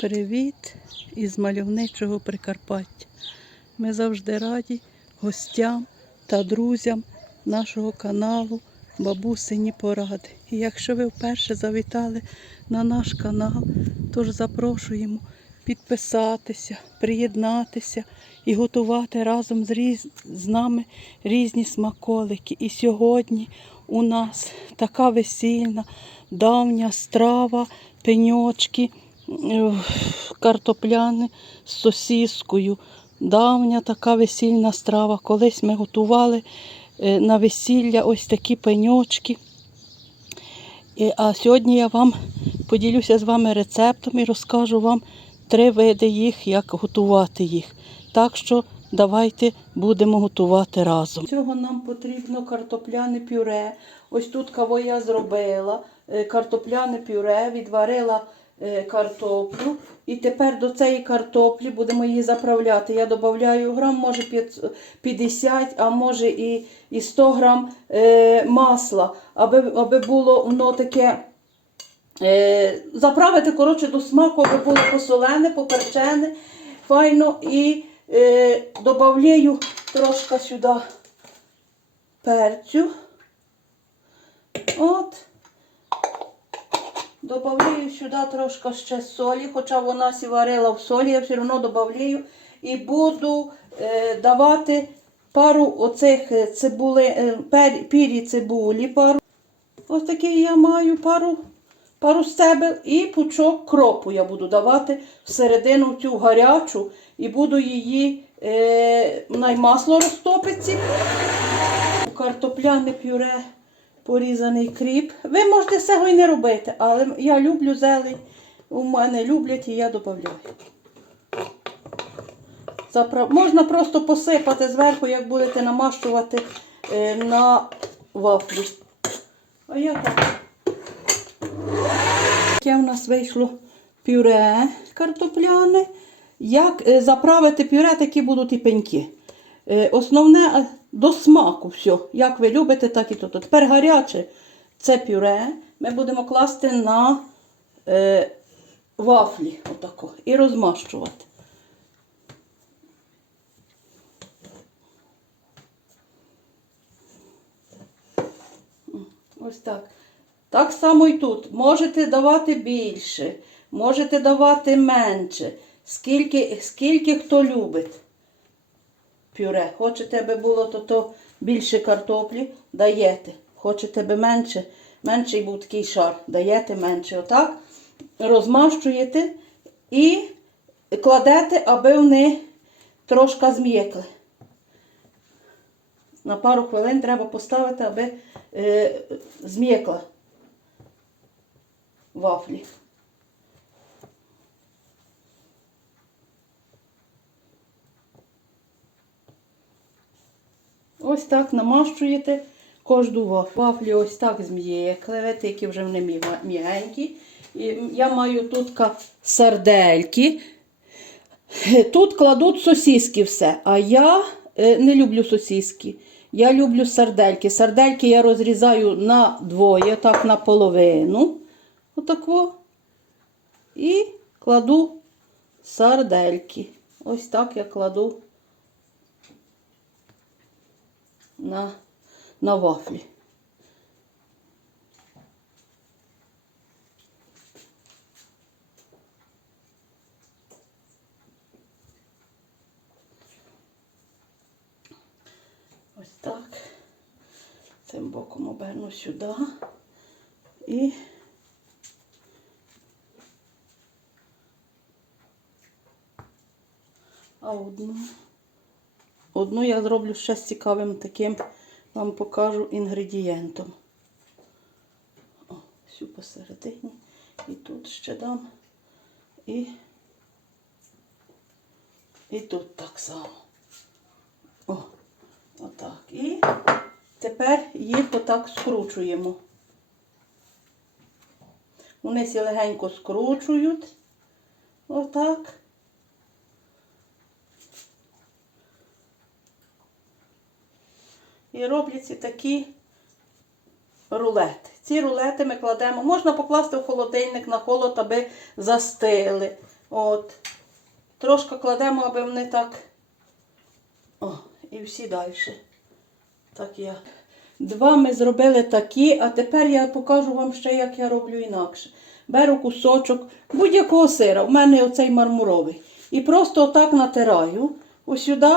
Привіт із мальовничого Прикарпаття. Ми завжди раді гостям та друзям нашого каналу Бабусині Поради. І якщо ви вперше завітали на наш канал, тож запрошуємо підписатися, приєднатися і готувати разом з, різ... з нами різні смаколики. І сьогодні у нас така весільна, давня страва, пеньочки е, картопляне з сосіскою. Давня така весільна страва. Колись ми готували е, на весілля ось такі пеньочки. А сьогодні я вам поділюся з вами рецептом і розкажу вам три види їх, як готувати їх. Так що давайте будемо готувати разом. Цього нам потрібно картопляне пюре. Ось тут кого я зробила. Е, Картопляне пюре, відварила е, картоплю. І тепер до цієї картоплі будемо її заправляти. Я додаю грам, може 50, а може і, і 100 грам е, масла, аби, аби було воно таке. Е, заправити коротше, до смаку, аби було посолене, поперчене, файно. І е, додаю трошки сюди перцю. От. Добавляю сюди трошки ще солі, хоча вона сі варила в солі, я все одно додаю. І буду е, давати пару оцих е, цибули, е, пер, пірі цибулі. Пару. Ось такий я маю пару, пару стебел і пучок кропу я буду давати всередину цю гарячу і буду її е, най масло розтопиться. Картопляне пюре порізаний кріп. Ви можете цього і не робити, але я люблю зелень. У мене люблять і я додаю. Запра- Можна просто посипати зверху, як будете намащувати е, на вафлю. А я так. Таке у нас вийшло пюре картопляне. Як е, заправити пюре, такі будуть і пеньки. Е, Основне до смаку все. Як ви любите, так і тут. Тепер гаряче це пюре. Ми будемо класти на е, вафлі отако, і розмащувати. Ось так. Так само і тут. Можете давати більше, можете давати менше. Скільки, скільки хто любить пюре. Хочете, аби було то, то більше картоплі, даєте. Хочете, аби менше, менший був такий шар, даєте менше. Отак розмащуєте і кладете, аби вони трошки зм'якли. На пару хвилин треба поставити, аби е, зм'якла вафлі. Ось так намащуєте кожну вафлю. Ось так зм'якли, видите, які вже вони м'ягенькі. Я маю тут сардельки. Тут кладуть сосиски все, а я е, не люблю сосиски. Я люблю сардельки. Сардельки я розрізаю на двоє, так на половину. Отако. І кладу сардельки. Ось так я кладу на, на вафлі. Ось так. Цим боком оберну сюди. І а одну. Одну я зроблю ще з цікавим таким, вам покажу інгредієнтом. О, всю посередині. І тут ще дам. І, і тут так само. О, отак. І тепер їх отак скручуємо. Вони сі легенько скручують. Отак. І робляться такі рулети. Ці рулети ми кладемо, можна покласти в холодильник на холод, аби застили. От. Трошки кладемо, аби вони так. О, і всі далі. Так я. Два ми зробили такі, а тепер я покажу вам ще, як я роблю інакше. Беру кусочок будь-якого сира, у мене оцей мармуровий. І просто отак натираю ось сюди.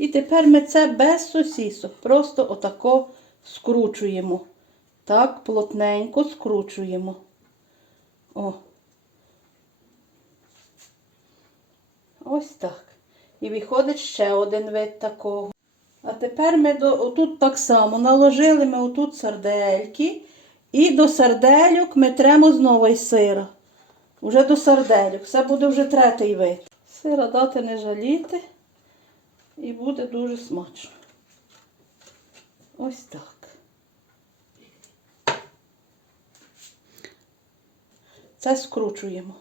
І тепер ми це без сосісок. Просто отако скручуємо. Так, плотненько скручуємо. О. Ось так. І виходить ще один вид такого. А тепер ми до, отут так само наложили ми отут сардельки. І до сардельок ми тремо знову із сира. Уже до сардельок. Це буде вже третій вид. Сира дати не жаліти. І буде дуже смачно. Ось так. Це скручуємо.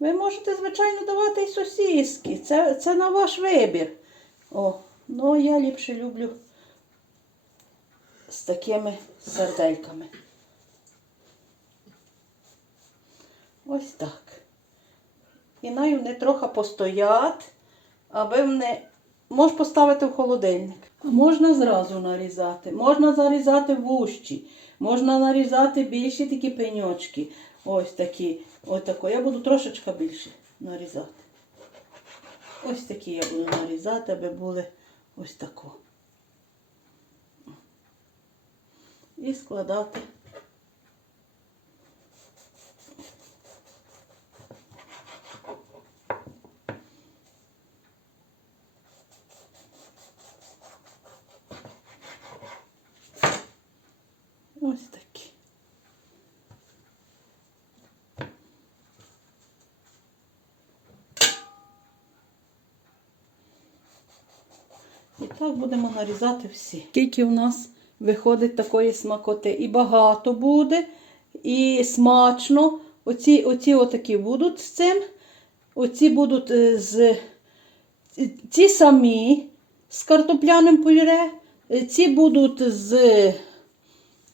Ви можете, звичайно, давати і сосиски. Це, це на ваш вибір. О, ну я ліпше люблю з такими сардельками. Ось так. І най вони трохи постоять, аби вони. Можеш поставити в холодильник. А можна зразу нарізати. Можна зарізати вущі. Можна нарізати більші такі пеньочки. Ось такі. Ось тако. Я буду трошечки більше нарізати. Ось такі я буду нарізати, аби були ось тако. І складати. Ось такі. І так будемо нарізати всі. Скільки в нас виходить такої смакоти. І багато буде, і смачно. Оці, оці отакі будуть з цим. Оці будуть е, з ці самі з картопляним пюре. е, Ці будуть з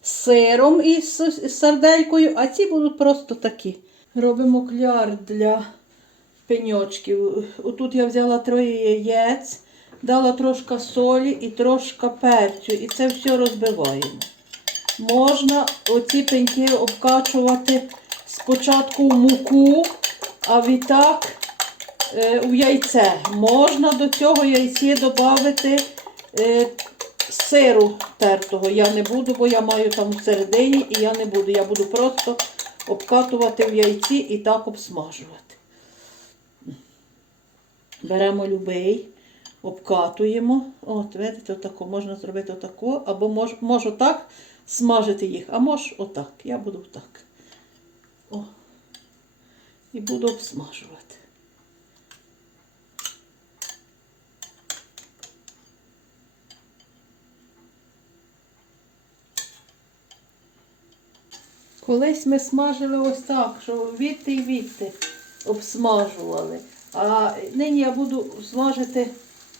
сиром і з сарделькою, а ці будуть просто такі. Робимо кляр для пеньочків. Отут я взяла троє яєць, дала трошки солі і трошки перцю. І це все розбиваємо. Можна оці пеньки обкачувати спочатку в муку, а відтак е, у яйце. Можна до цього яйці додати е, сиру тертого. Я не буду, бо я маю там всередині і я не буду. Я буду просто обкатувати в яйці і так обсмажувати. Беремо любий, обкатуємо. От, видите, отако. Можна зробити отако, або мож, можу так смажити їх, а може отак. Я буду так. О. І буду обсмажувати. Колись ми смажили ось так, що відти і відти обсмажували. А нині я буду смажити,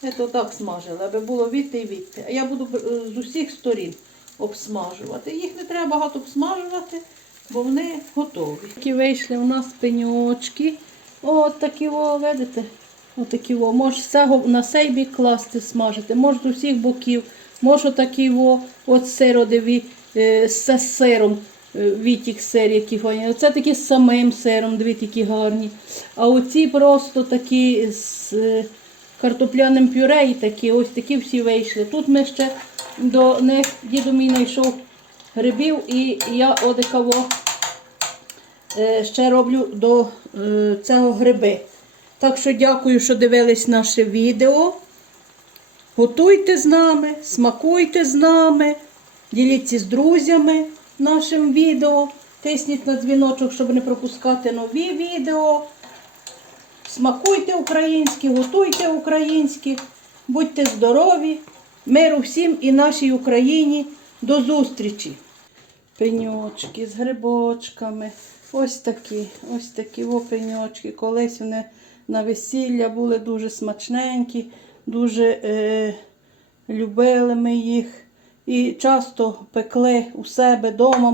це так смажили, аби було відти і відти. А я буду е, з усіх сторін обсмажувати. Їх не треба багато обсмажувати, бо вони готові. Такі вийшли у нас пеньочки. От такі о, видите? Отакі о. Можеш на цей бік класти, смажити, можеш з усіх боків, можеш отакі о, от сиродиві е, з сиром. е, Вітік сир, які файні. Оце такі з самим сиром, дві такі гарні. А оці просто такі з картопляним пюре і такі, ось такі всі вийшли. Тут ми ще до них діду мій знайшов грибів і я одекаво е, ще роблю до е, цього гриби. Так що дякую, що дивились наше відео. Готуйте з нами, смакуйте з нами, діліться з друзями нашим відео. Тисніть на дзвіночок, щоб не пропускати нові відео. Смакуйте українське, готуйте українське, будьте здорові, миру всім і нашій Україні. До зустрічі! Пеньочки з грибочками. Ось такі, ось такі о пеньочки. Колись вони на весілля були дуже смачненькі, дуже е, любили ми їх і часто пекли у себе вдома.